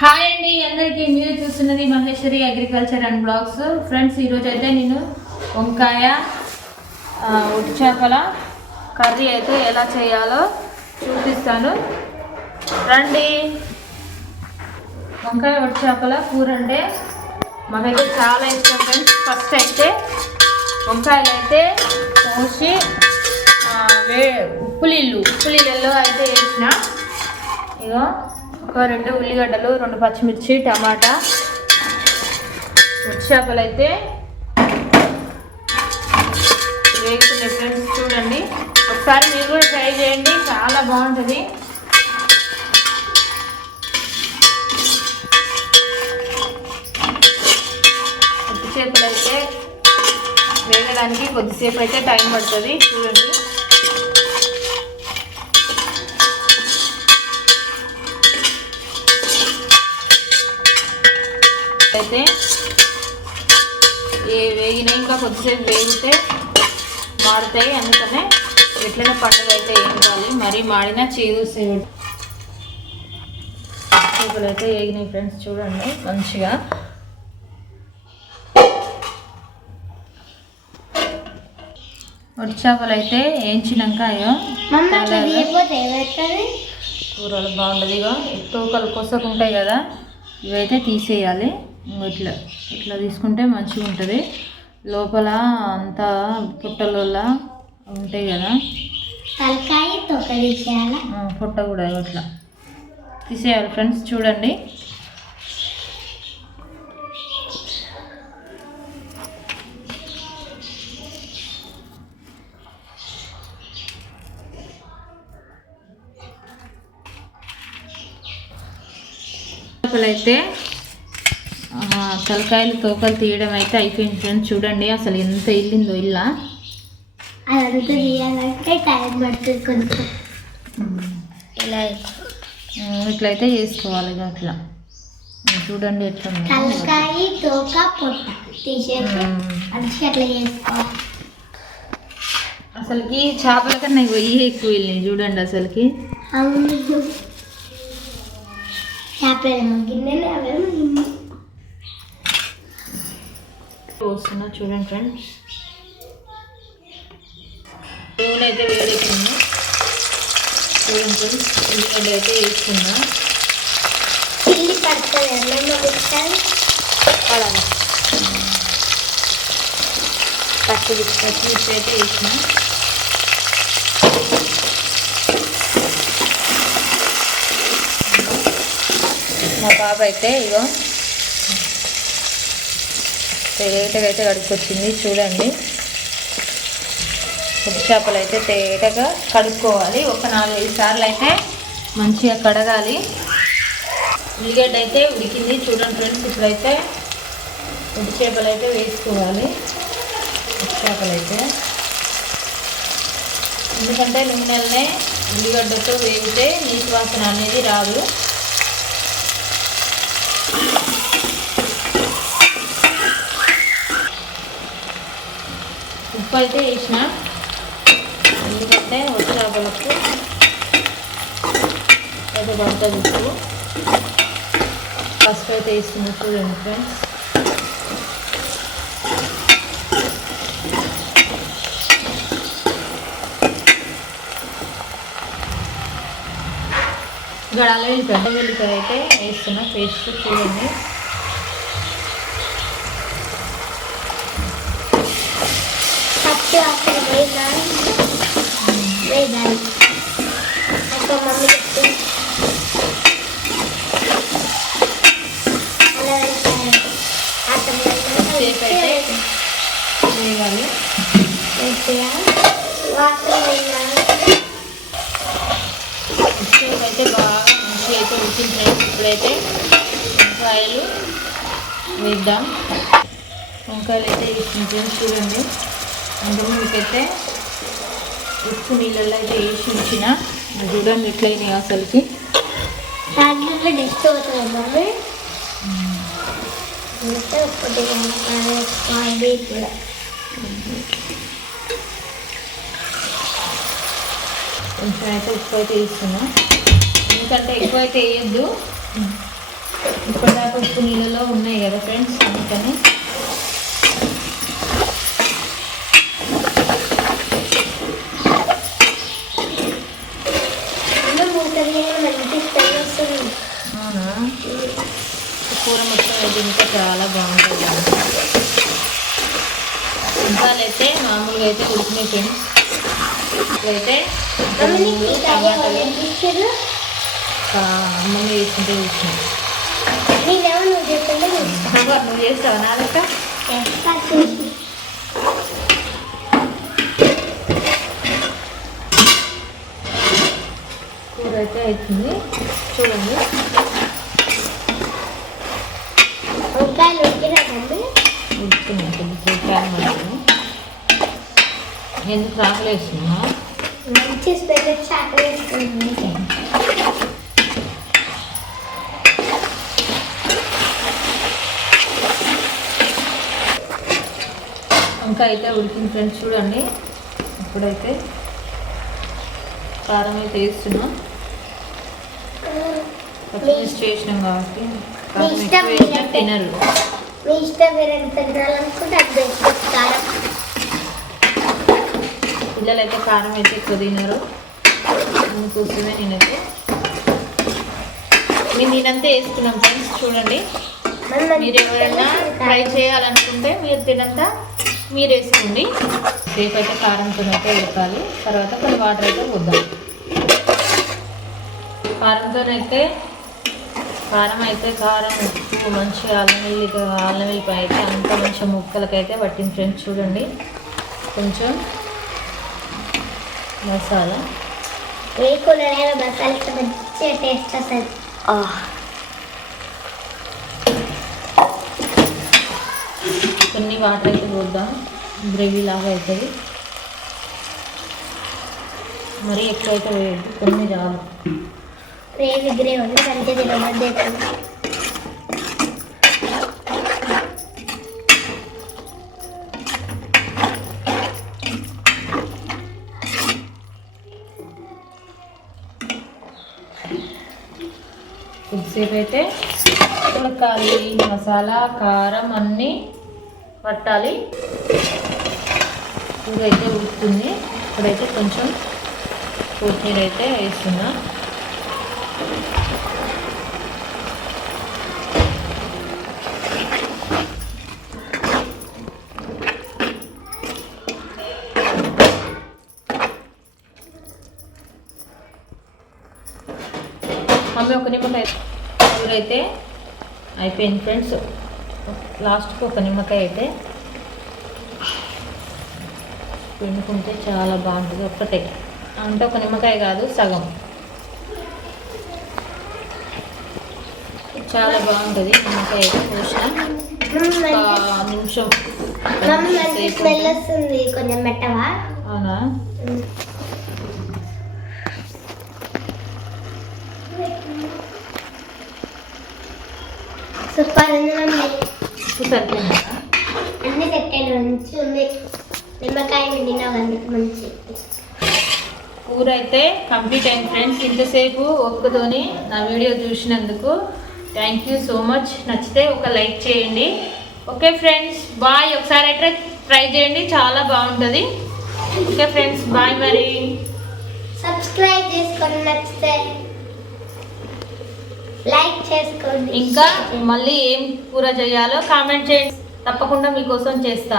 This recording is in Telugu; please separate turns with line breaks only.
హాయ్ అండి అందరికీ మీరు చూస్తున్నది Maheshwari agriculture and blogs friends ఈరోజు అయితే నేను వంకాయ ఉడి చేపల కర్రీ అయితే ఎలా చేయాలో చూపిస్తాను. రండి. వంకాయ ఉడి చేపల కూర అంటే మాకైతే చాలా ఇష్టం ఫ్రెండ్స్ ఫస్ట్ అయితే వంకాయలు అయితే కోసి ఉప్పు వే ఉప్పులీళ్ళు ఉప్పులీళ్ళలో అయితే వేసిన. ఇగో ఒక రెండు ఉల్లిగడ్డలు రెండు పచ్చిమిర్చి టమాటా ఉచ్చాపలు అయితే వేగుతున్నాయి ఫ్రెండ్స్ చూడండి. ఒకసారి మీరు కూడా ట్రై చేయండి చాలా బాగుంటుంది. ఉప్పు చేపలు అయితే వేగడానికి కొద్దిసేపు అయితే టైం పడుతుంది చూడండి. అయితే ఏ వేగిన ఇంకా కొద్దిసేపు వేగితే మారుతాయి. అందుకనే ఎట్లనే పండుగ అయితే ఏం కావాలి మరీ మాడినా చేదు సేవడు చేపలు అయితే వేగినాయి ఫ్రెండ్స్ చూడండి మంచిగా. వడి చేపలు అయితే వేయించినాక అయ్యో కూరలు బాగుంటుంది ఇక తోకలు కొసకుంటాయి కదా ఇవైతే తీసేయాలి. ఇట్లా ఇట్లా తీసుకుంటే మంచిగా ఉంటుంది. లోపల అంతా పుట్టలలో ఉంటాయి కదా. పొట్ట కూడా ఇట్లా తీసేయాలి ఫ్రెండ్స్ చూడండి. అయితే తలకాయలు తోకలు తీయడం అయితే అయిపోయింది ఫ్రెండ్స్. చూడండి అసలు ఎంత వెళ్ళిందో ఇల్లా.
అదంతా తీయాలంటే టైం పడుతుంది కొంచెం. ఇలా
ఉమ్, ఇట్లయితే చేసుకోవాలి అట్లా. చూడండి ఎట్లా.
తలకాయ తోక పొట్ట తీసేసి అట్లా చేసుకోవాలి.
అసలుకి చేపల కన్నా ఇవి ఎక్కువ వెళ్ళినాయి చూడండి అసలుకి.
చేపలేమో గిన్నెలు అవేమో గిన్నె
వస్తున్నా చూడండి ఫ్రెండ్స్. నూనె అయితే వేడెక్కింది. చూడండి ఫ్రెండ్స్ ఉల్లిగడ్డ అయితే వేసుకున్నా.
చిల్లి పడుతుంది అన్నం పడుతుంది
అలాగా పచ్చి పచ్చిమిర్చి అయితే వేసిన మా పాప అయితే ఇగో తేటగా అయితే కడుక్కొచ్చింది చూడండి. ఉప్పు చేపలు అయితే తేటగా కడుక్కోవాలి. ఒక నాలుగైదు సార్లు అయితే మంచిగా కడగాలి. ఉల్లిగడ్డ అయితే ఉడికింది. చూడండి ఫ్రెండ్స్ ఇప్పుడైతే ఉప్పు చేపలు అయితే వేసుకోవాలి. ఉప్పు చేపలు అయితే. ఎందుకంటే నూనెలనే ఉల్లిగడ్డతో వేగితే నీటి వాసన అనేది రాదు. ఉప్పు అయితే వేసిన. ఎందుకంటే ఉప్పు చేపలకు అయితే పడుతుంది ఉప్పు. ఫస్ట్ అయితే వేస్తున్నా చూడండి ఫ్రెండ్స్. ఇక్కడ అల్లం వెళ్ళిపోయి అల్లం అయితే వేస్తున్నా. పేస్ట్ చూడండి.
వేయాలి అయితే
సేపు అయితే వేయాలి బాగా మంచిగా అయితే ఉడికిన ఫ్రెండ్స్ ఇప్పుడైతే వంకాయలు వేద్దాం. వంకాయలు అయితే వేసిన ఫ్రెండ్స్ చూడండి. మీకైతే ఉప్పు నీళ్ళల్లో అయితే వేసి ఉంచిన చూడండి ఎట్లయినాయి అసలుకి. కొంచెం అయితే ఉప్పు అయితే వేస్తున్నా. ఎందుకంటే ఎక్కువ అయితే వేయద్దు. ఇప్పటిదాకా ఉప్పు నీళ్ళలో ఉన్నాయి కదా ఫ్రెండ్స్ అందుకని
అమ్మ మూత మీద మంచి స్మెల్ వస్తుంది
అవునా కూర మొత్తం అయితే ఇంకా చాలా బాగుంటుంది మసాలా అయితే మామూలుగా అయితే ఉడికినాయి ఫ్రెండ్స్. ఇప్పుడైతే టమాటాలు. అమ్మమ్మ వేసుకుంటే
నేనేమో నువ్వు
చేస్తావా
చేస్తా చూసి
కూర అయితే అవుతుంది చూడండి.
వంకాయలు ఉడికినాకండి
ఉడుకుతున్నాయి కొద్దిసేపు టైం పడుతుంది ఎందుకు రాకలు వేస్తున్నా
మంచి వేస్తుంది
ఇంకా అయితే ఉడికిన ఫ్రెండ్స్ చూడండి. ఇప్పుడైతే కారం అయితే వేస్తున్నా. పచ్చిమిర్చి వేసినాం కాబట్టి కారం. తినరు.
మీ ఇష్టం మీరు ఎంత తినాలనుకుంటే అది వేసుకొస్తారు
పిల్లలు అయితే కారం అయితే ఎక్కువ తినరు. అందుకోసమే నేనైతే. మేము నేనంతా వేసుకున్నాం ఫ్రెండ్స్ చూడండి. మీరు ఎవరైనా ట్రై చేయాలనుకుంటే మీరు తినంతా మీరు వేసుకోండి. సేపు అయితే కారంతో అయితే ఉడకాలి. తర్వాత కొన్ని వాటర్ అయితే పోద్దాం. కారంతోనైతే కారం అయితే కారం ఉప్పు మంచిగా అల్లం వెల్లి అల్లం వెల్లిపాయ అయితే అంత మంచిగా ముక్కలకైతే పట్టింది ఫ్రెండ్స్ చూడండి. కొంచెం మసాలా.
వేయకుండా మసాలా మంచిగా టేస్ట్ వస్తుంది?
కొన్ని వాటర్ అయితే పోద్దాం. గ్రేవీ లాగా అవుతుంది మరీ ఎక్కువ అయితే వేయద్దు. కొన్ని చాలు.
గ్రేవీ గ్రేవీ మంచిగా తినబద్దు
కొద్దిసేపు అయితే ఉడకాలి. మసాలా కారం అన్నీ పట్టాలి. కూర అయితే ఉడుకుతుంది. ఇప్పుడైతే కొంచెం కొత్తిమీర అయితే వేస్తున్నా. మమ్మీ ఒక నిమ్మకాయ కూర అయితే అయిపోయింది ఫ్రెండ్స్. లాస్ట్కి ఒక నిమ్మకాయ అయితే పిండుకుంటే చాలా బాగుంటుంది ఒక్కటే. అంటే ఒక నిమ్మకాయ కాదు సగం. చాలా బాగుంటుంది నిమ్మకాయ అయితే పోసిన ఒక నిమిషం. అవునా?
సూపర్ ఉంది. మమ్మీ
ఉప్పు సరిపోయిందా
అన్ని పెట్టాను మంచి ఉంది నిమ్మకాయ నిండినా అందుకు మంచి
కూర అయితే కంప్లీట్ అయింది ఫ్రెండ్స్. ఇంతసేపు ఒక్కతోని నా వీడియో చూసినందుకు థ్యాంక్ యూ సో మచ్. నచ్చితే ఒక లైక్ చేయండి. Okay friends bye. ఒకసారి అయితే ట్రై చేయండి. చాలా బాగుంటుంది. ఓకే ఫ్రెండ్స్ బాయ్ మరి.
సబ్స్క్రైబ్ చేసుకొని నచ్చితే లైక్ చేసుకోండి.
ఇంకా మళ్ళీ ఏం కూర చేయాలో కామెంట్ చేయండి. తప్పకుండా మీకోసం చేస్తా.